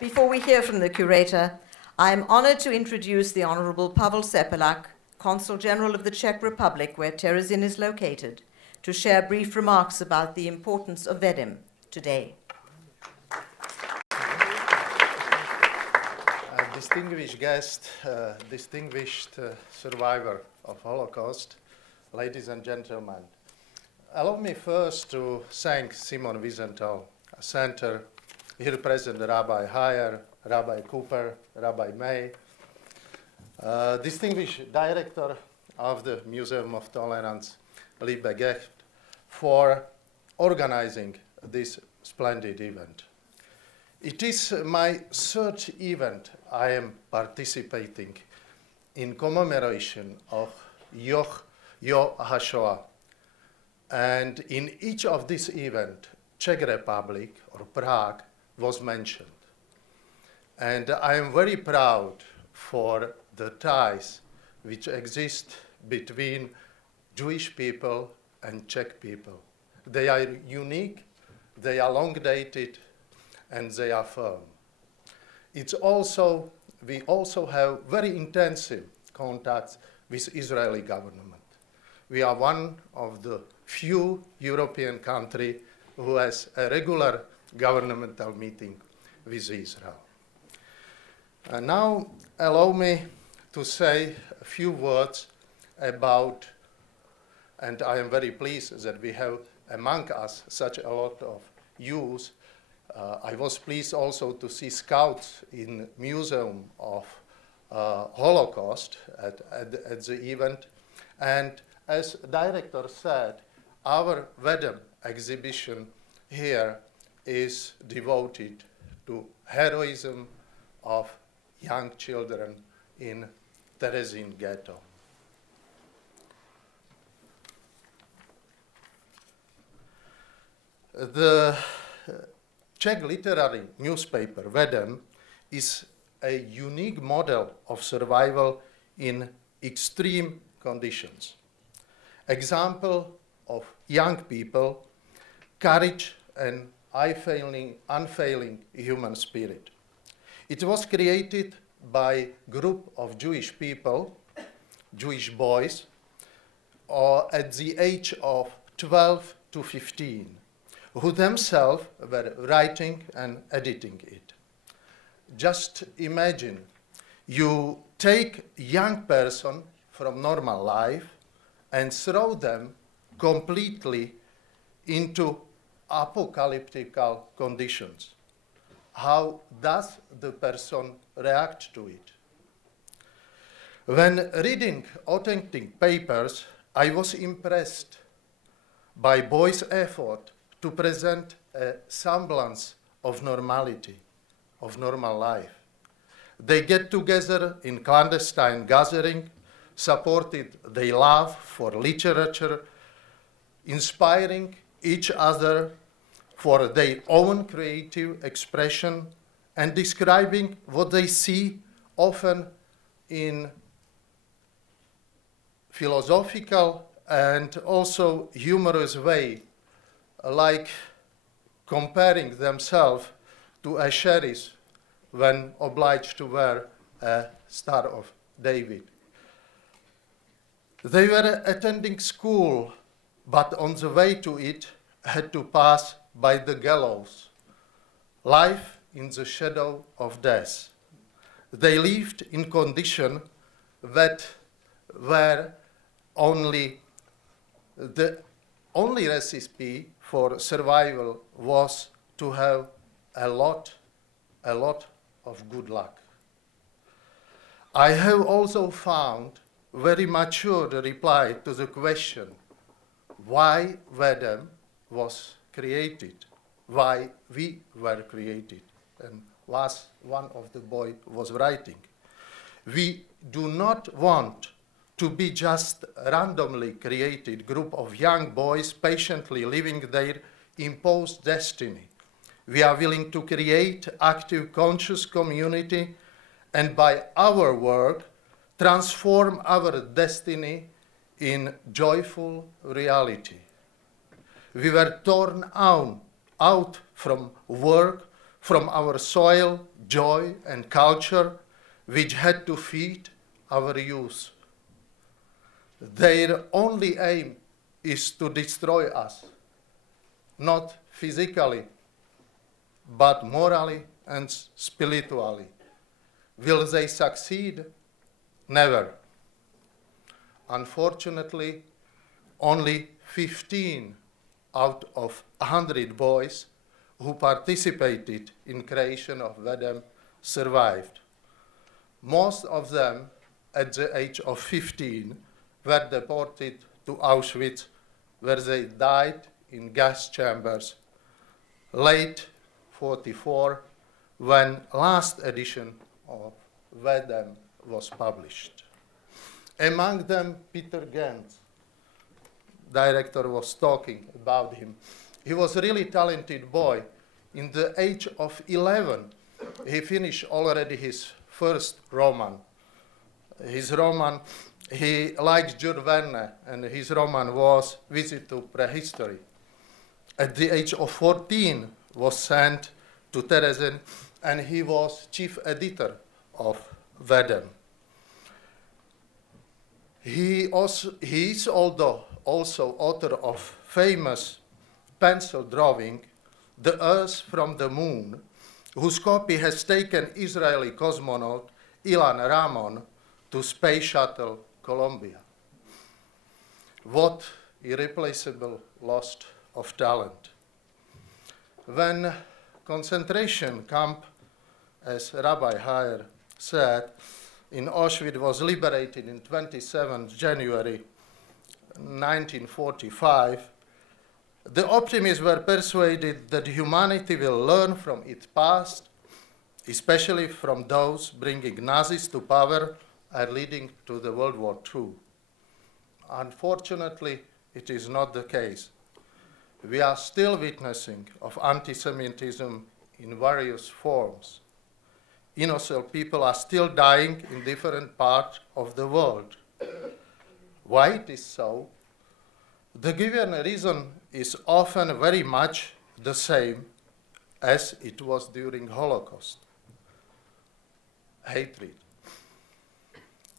Before we hear from the curator, I am honored to introduce the Honorable Pavol Sepelak, Consul General of the Czech Republic, where Terezin is located, to share brief remarks about the importance of Vedim today. Distinguished guest, distinguished survivor of Holocaust, ladies and gentlemen, allow me first to thank Simon Wiesenthal Center, here present Rabbi Heyer, Rabbi Cooper, Rabbi May, distinguished director of the Museum of Tolerance, Liebe Gecht, for organizing this splendid event. It is my third event I am participating in commemoration of Yom HaShoah. And in each of these events, Czech Republic or Prague was mentioned. And I am very proud for the ties which exist between Jewish people and Czech people. They are unique, they are long-dated, and they are firm. We also have very intensive contacts with Israeli government. We are one of the few European countries who has a regular governmental meeting with Israel. And now allow me to say a few words about, and I am very pleased that we have among us such a lot of youth. I was pleased also to see scouts in Museum of Holocaust at the event. And as director said, our Vedim exhibition here is devoted to heroism of young children in Terezin ghetto. The Czech literary newspaper, Vedim, is a unique model of survival in extreme conditions. Example of young people, courage and unfailing human spirit. It was created by a group of Jewish people, Jewish boys, at the age of 12 to 15, who themselves were writing and editing it. Just imagine, you take a young person from normal life and throw them completely into apocalyptic conditions. How does the person react to it? When reading authentic papers, I was impressed by boys' effort to present a semblance of normality, of normal life. They get together in clandestine gathering, supported their love for literature, inspiring each other for their own creative expression, and describing what they see often in philosophical and also humorous way, like comparing themselves to a sheriff when obliged to wear a Star of David. They were attending school, but on the way to it had to pass by the gallows, life in the shadow of death. They lived in conditions that were the only recipe for survival was to have a lot of good luck. I have also found very mature reply to the question why Vedim was created, why we were created, and last one of the boys was writing. We do not want to be just randomly created group of young boys patiently living their imposed destiny. We are willing to create active, conscious community, and by our work, transform our destiny in joyful reality. We were torn out from work from our soil, joy, and culture, which had to feed our youth. Their only aim is to destroy us, not physically, but morally and spiritually. Will they succeed? Never. Unfortunately, only 15 out of 100 boys who participated in creation of Vedem survived. Most of them, at the age of 15, were deported to Auschwitz, where they died in gas chambers. Late 44, when last edition of Vedem was published. Among them, Peter Gantz, director, was talking about him. He was a really talented boy. In the age of 11, he finished already his first roman. His roman, he liked Jules Verne, and his roman was Visit to Prehistory. At the age of 14, was sent to Terezin, and he was chief editor of Vedem. He is also author of famous pencil drawing, The Earth from the Moon, whose copy has taken Israeli cosmonaut Ilan Ramon to Space Shuttle Columbia. What irreplaceable loss of talent. When concentration camp, as Rabbi Hayer said, in Auschwitz was liberated in 27 January 1945, the optimists were persuaded that humanity will learn from its past, especially from those bringing Nazis to power and leading to the World War II. Unfortunately, it is not the case. We are still witnessing of anti-Semitism in various forms. Innocent people are still dying in different parts of the world. Why it is so? The given reason is often very much the same as it was during Holocaust. Hatred.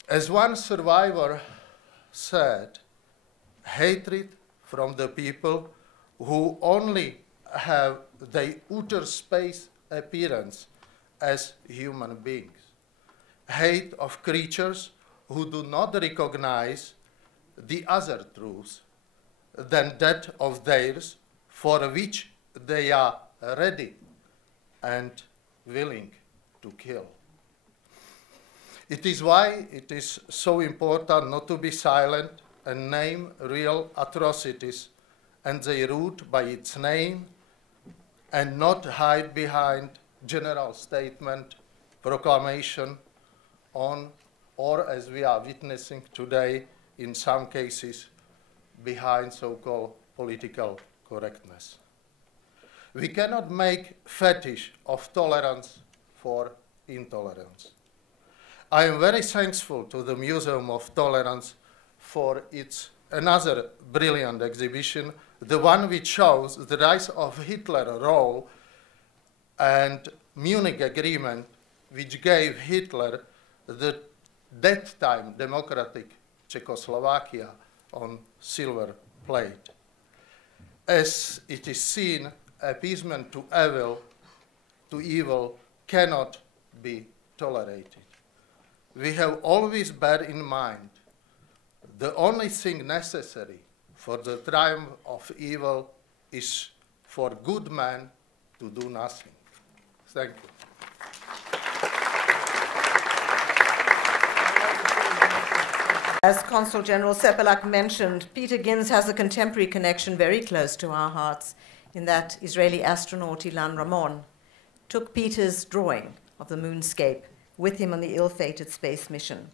As one survivor said, hatred from the people who only have the outer space appearance as human beings. Hate of creatures who do not recognize the other truths than that of theirs, for which they are ready and willing to kill. It is why it is so important not to be silent and name real atrocities and their root by its name, and not hide behind general statement, proclamation on, or as we are witnessing today, in some cases, behind so-called political correctness. We cannot make fetish of tolerance for intolerance. I am very thankful to the Museum of Tolerance for its another brilliant exhibition, the one which shows the rise of Hitler's role and Munich Agreement, which gave Hitler the that time democratic Czechoslovakia on silver plate. As it is seen, appeasement to evil cannot be tolerated. We have always bear in mind the only thing necessary for the triumph of evil is for good men to do nothing. Thank you. As Consul General Sepelak mentioned, Peter Ginz has a contemporary connection very close to our hearts, in that Israeli astronaut Ilan Ramon took Peter's drawing of the moonscape with him on the ill-fated space mission.